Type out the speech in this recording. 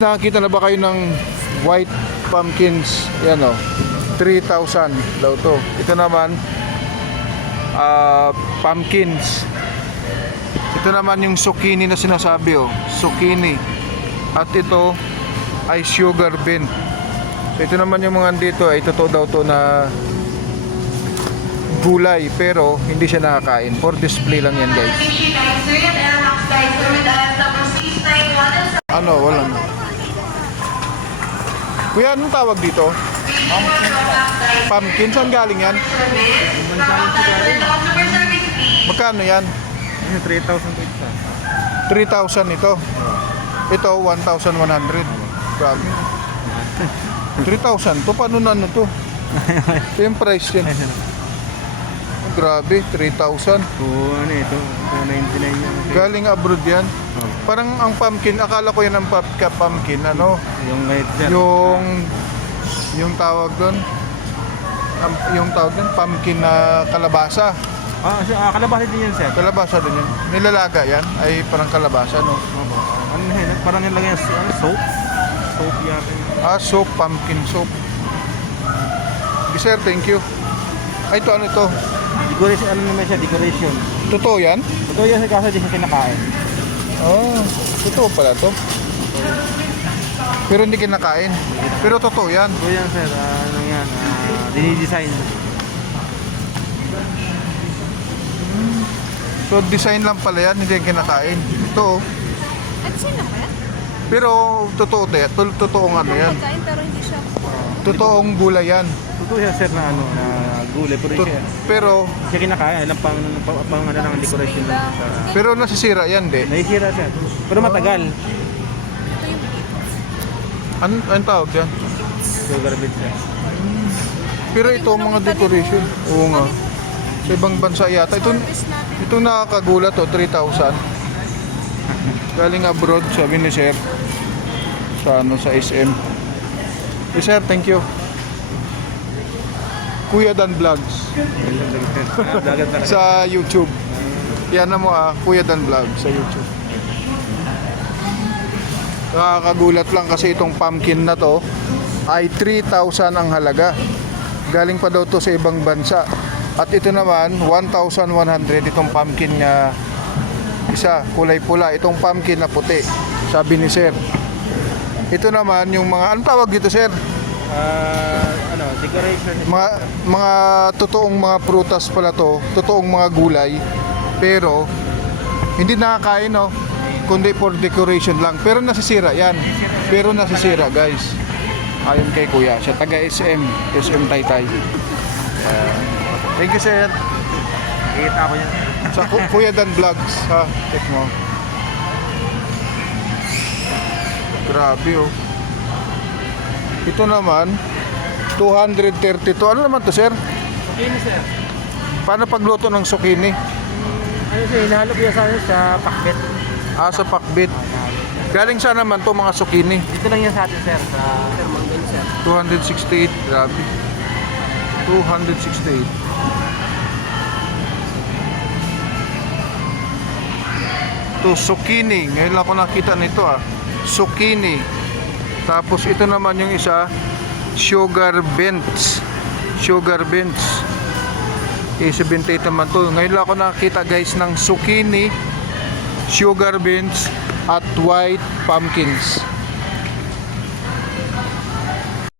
Nakakita na ba kayo ng white pumpkins? Yan o, 3,000 daw to. Ito naman, pumpkins. Ito naman yung zucchini na sinasabi o, zucchini. At ito ay sugar bean. So ito naman yung mga dito ay totoo daw to na gulay pero hindi siya nakakain. For display lang yan guys. Ano, wala na. Kuya, anong tawag dito? Pumpkin. Saan galing yan? Magkano yan? 3,000 to isa. 3,000 ito. Ito, 1,100. Grabe. 3,000 to? Paano na ano to? Ito yung price yan. Grabe, 3,000. Oo, ano ito? 99 yan. Galing abroad yan. Parang ang pumpkin, akala ko yan ang pumpkin, ano? Yung white sir. Yung tawag doon, pumpkin na kalabasa. Kalabasa din yan sir. Kalabasa din yan. Nilalaga yan, ay parang kalabasa, no? Ano yun? Parang nilagay yan soap. Soap yan. Soap, pumpkin soup. Sir, thank you. Ay, ito, ano ito? Decoration, ano naman siya? Decoration. Totoo yan? Totoo yan kasi di siya kinakain. Totoo pala to. Pero hindi kinakain. Pero totoo yan. Totoo yan sir. Ano yan? Dinidesign. So, design lang pala yan, hindi yung kinakain. Ito. At sino ba yan? Pero, totoo to yan. Totoong ano yan. Pagkain pero hindi siya. Totoong gulay yan. Totoo yan sir na ano, na gulay. Pero, siya kinakain. Alam pang ano lang ang decoration lang. pero nasisira yan, di? Naisira sir. Pero matagal. Anong tawag yan? Sugar beet sir. Pero ito, mga decoration. Oo nga. Sa ibang bansa yata. Ito nakakagulat to, 3,000. Galing abroad, sabi ni Sir. Sa SM. Sir, thank you. Kuya Dan Vlogs. Sa YouTube. Yan na mo Kuya Dan Vlogs sa YouTube. Nakakagulat lang kasi itong pumpkin na to ay 3,000 ang halaga. Galing pa daw to sa ibang bansa. At ito naman 1,100 itong pumpkin na isa, kulay pula. Itong pumpkin na puti, sabi ni Sir. Ito naman yung mga, anong tawag dito Sir? Decoration. Mga totoong mga prutas pala to, totoong mga gulay. Pero hindi nakakain, no? Kundi for decoration lang. Pero nasisira yan. Pero nasisira guys. Ayon kay Kuya, siya taga SM Taytay. Thank you Sir. Kita ko yan. Sa Kuya Dan Vlogs, ha? Check mo. Grabe oh. Ito naman 232. Ano naman to Sir? Zucchini sir. Paano pagluto ng zucchini? Ano sir, hinahalo ko yan sa pakbet. Sa pakbit. Galing saan naman to mga zucchini? Dito lang yan sa atin sir. Sa Sir Manggan sir. 268. Grabe. 268. To zucchini. Ngayon lang ako nakita nito zucchini. Tapos ito naman yung isa, sugar beans. Sugar beans. 78 naman to. Ngayon lang ako nakita guys ng zucchini, sugar beans at white pumpkins.